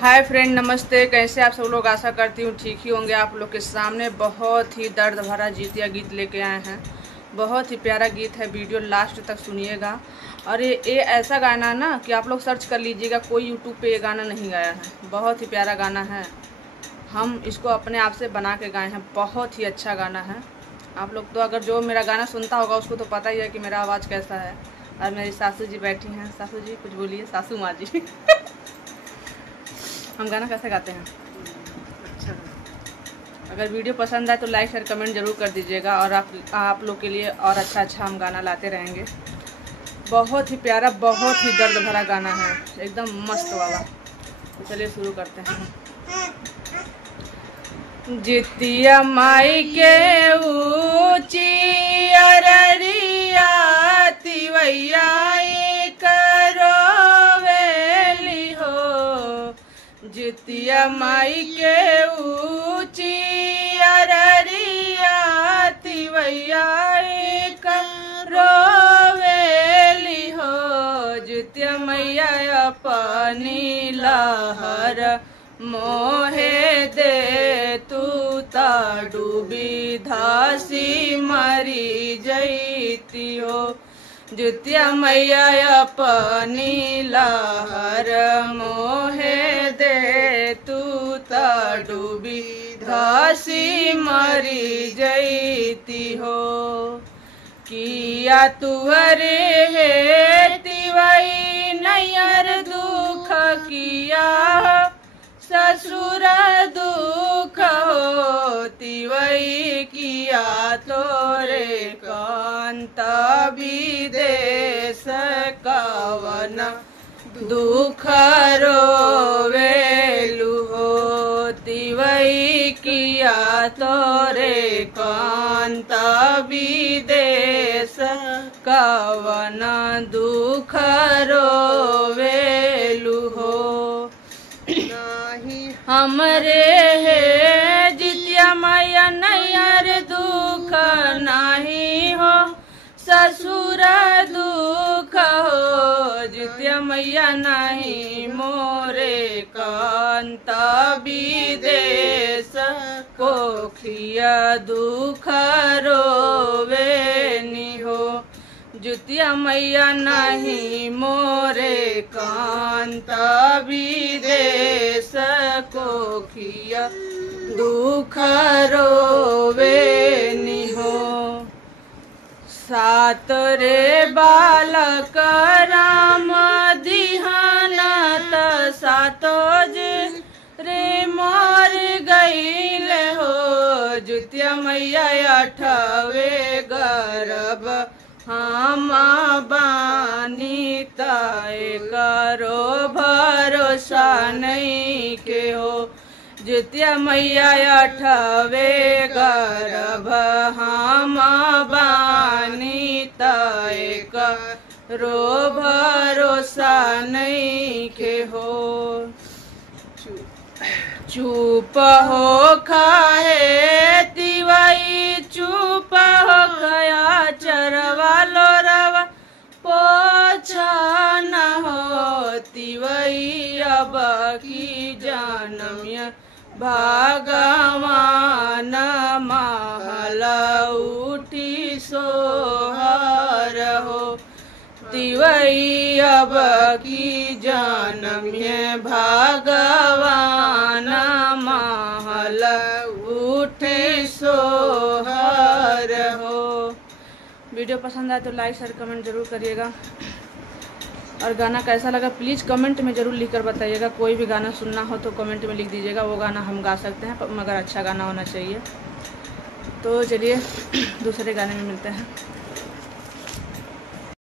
Hi friend, नमस्ते। कैसे आप सब लोग? आशा करती हूँ ठीक ही होंगे। आप लोग के सामने बहुत ही दर्द भरा जीतिया गीत लेके आए हैं। बहुत ही प्यारा गीत है, वीडियो लास्ट तक सुनिएगा। और ये ऐसा गाना ना कि आप लोग सर्च कर लीजिएगा, कोई यूट्यूब पे ये गाना नहीं गाया है। बहुत ही प्यारा गाना है, हम इसको अपने आप से बना के गाए हैं। बहुत ही अच्छा गाना है। आप लोग तो अगर जो मेरा गाना सुनता होगा उसको तो पता ही है कि मेरा आवाज़ कैसा है। और मेरी सासू जी बैठी हैं। सासू जी कुछ बोलिए, सासू माँ जी। हम गाना कैसे गाते हैं। अच्छा, अगर वीडियो पसंद आए तो लाइक शेयर कमेंट जरूर कर दीजिएगा। और आप लोग के लिए और अच्छा हम गाना लाते रहेंगे। बहुत ही प्यारा, बहुत ही दर्द भरा गाना है, एकदम मस्त वाला। तो चलिए शुरू करते हैं। जितिया माई के ऊंची अररिया तिवैया करोवेली हो। जितिया माई के ऊंची अररिया तिवैया करोवेली हो। जितिया मैया अपनी लहर मोहे दे तू ता डूबी धासी मरी जईती हो। जितिया मैया अपनी लहर मोहे दे तू ता डूबी धासी मरी जईती हो। किया तुहरे है तिवई नैयर दुख किया ससुर दुख हो। तिवई किया तोरे कांत विदेश कवन दुख रोवेलु हो। तिवई किया तोरे कांत विदेश कवन दुख रोवेलु हो। हमरे है जितिया मैया नैयर दुख नाही हो, ससुर दुख हो। जितिया मैया नहीं मोरे कांत विदेश कोखिया दुख रोवेनी हो। जितिया मैया नहीं मोरे कांत विदेश कोखिया दुख रोवेनी हो। सात रे बालक राम दिहानत सातो रे मर गईल हो। जितिया मैया अठवे गर्भ हम बानी ताए करो भरोसा नहीं के हो। जितिया मैया अठवे गर्भ हम बानी ताए करो भरोसा नहीं के हो। चुप हो खाए तिवई चुप हो खया चरवा लो रवा पोछा न हो। तिवई अब की जानमिया भगवान महल उठी सोहर हो। तिवई अब की जानमिया भगवान महल उठे सोहर हो। वीडियो पसंद आए तो लाइक शेयर कमेंट जरूर करिएगा। और गाना कैसा लगा प्लीज़ कमेंट में ज़रूर लिखकर बताइएगा। कोई भी गाना सुनना हो तो कमेंट में लिख दीजिएगा, वो गाना हम गा सकते हैं, मगर अच्छा गाना होना चाहिए। तो चलिए दूसरे गाने में मिलते हैं।